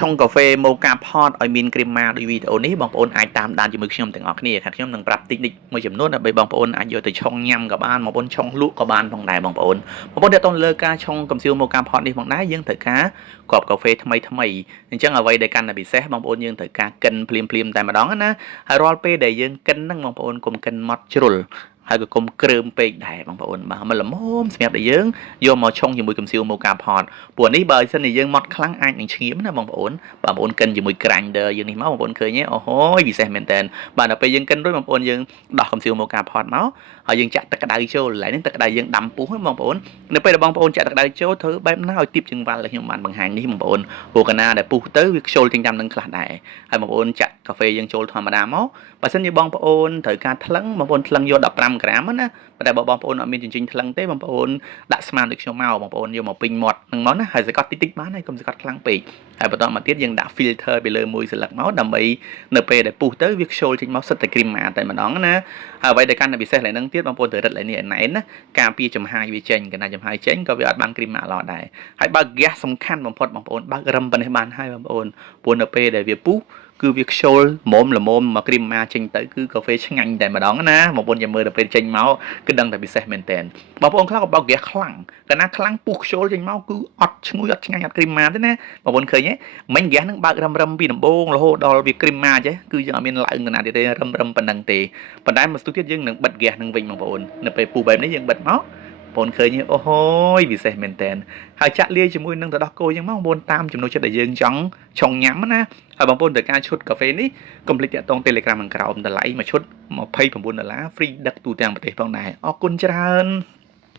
ចង់កាហ្វេម៉ូកាផតឲ្យមានគ្រីមម៉ាដូចវីដេអូនេះបងប្អូនអាចតាមដានជាមួយខ្ញុំទាំងអស់គ្នាខ្ញុំនឹងប្រាប់តិចមួយចំនួនដើម្បីបងប្អូនអាចយកទៅឆុងញ៉ាំក៏បានបងប្អូនឆុងលក់ក៏បានផងដែរបងប្អូនតើតើលើការឆុងកំសៀវម៉ូកាផតនេះផងដែរយើងត្រូវការគ្រាប់កាហ្វេថ្មីអញ្ចឹងអ្វីដែលកាន់តែពិសេសបងប្អូនយើងត្រូវការកិនភ្លាមតែម្ដងណាហើយរាល់ពេលដែលយើងកិនហ្នឹងបងប្អូនកុំកិនម៉ត់ជ្រុលហើយក៏កុំគ្រើមពេកដែរបងប្អូនបាទមកល្មមសម្រាប់តែយើងយកមកឆុងជាមួយកំសៀវម៉ូកាផតព្រោះនេះបើសិនជាយើងម៉ត់ខ្លាំងអាចនឹងឈាមណាបងប្អូនកិនជាមួយ grinder យើងនេះមកបងប្អូនឃើញទេអូហូយពិសេសមែនតើបាទដល់ពេលយើងកិនរួចបងប្អូនយើងដោះកំសៀវម៉ូកាផតមកហើយយើងចាក់ទឹកក្តៅចូលឡើយនេះទឹកក្តៅយើងដាំពុះបងប្អូននៅពេលដែលបងប្អូនចាក់ទឹកក្តៅចូលធ្វើបែបណាឲ្យទៀបជាងវ៉ាល់ដែលខ្ញុំបានបង្ហាញនេះបងប្អូនព្រោះកាលណាដែលពុះទៅវាខ្ជុលទាំងចាំនឹងខ្លះដែរហើយបងប្អូនចាក់កាហ្វេយើងចូលធម្មតាមកបើសិនជាបងប្អូនត្រូវការថ្លឹងបងប្អូនថ្លឹងយក15ក្រាមណាតែបើបងប្អូនអត់មានចិញ្ចើថ្លឹងទេបងប្អូនដាក់ស្មានដូចខ្ញុំមកបងប្អូនយកមកពេញមាត់ហ្នឹងមកណាហើយសកត់តិចបានហើយកុំសកត់ខ្លាំងពេកហើយបន្តមកទៀតយើងដាក់ filter ពីលើមួយសន្លឹកមកដើម្បីនៅពេលដែលពុះទៅវាខ្ជុលចេញមកសិតតែគ្រីមម៉ាតែម្ដងណាហើយអ្វីដែលកាន់តែពិសេសឡើងហ្នឹងទៀតបងប្អូនត្រូវរឹតឡើងនេះឯណែនណាការពារចំហាយវាចេញកាលណាចំហាយចេញក៏វាអត់បានគ្រីមម៉ាល្អដែរហើយបើក gas សំខាន់បំផុតបងប្អូនបើករឹមប៉ុណ្ណេះបានហើយបងប្អូនព្រោះនៅពេលដែលវាពុះគឺវាខ្ជុលល្មមមកគ្រីមម៉ាចេញទៅគឺកាហ្វេឆ្ងាញ់តែម្ដងណាបងប្អូនចាំមើលទៅពេលចេញមកគឺដឹងតែពិសេសមែនតើបងប្អូនខ្លះក៏បើក gas ខ្លាំងកាលណាខ្លាំងពុះខ្ជុលចេញមកគឺអត់ឈ្ងុយអត់ឆ្ងាញ់អត់គ្រីមម៉ាទេណាបងប្អូនឃើញទេមិញ gas ហ្នឹងបើករឹមពីដំបូងរហូតដល់វាគ្រីមម៉ាចេះគឺយើងអត់មានឡើងកណាទៀតទេរឹមប៉ុណ្ណឹងទេប៉ុន្តែមកស្ទុះទៀតយើងនឹងបិទ gas ហ្នឹងវិញបងប្អូននៅពេលពុះបែបនេះយើងបិទមកបងឃើញអូហូយពិសេសមែនតើហើយចាក់លាយជាមួយនឹងទឹកដោះគោយ៉ាងមកបងតាមចំណុចចិត្តដែលយើងចង់ឆុងញ៉ាំណាហើយបងប្អូនត្រូវការឈុតកាហ្វេនេះកុំភ្លេចតាក់ទង Telegram ខាងក្រោមតម្លៃមួយឈុត$29 free ដឹកទូទាំងប្រទេសផងដែរអរគុណច្រើន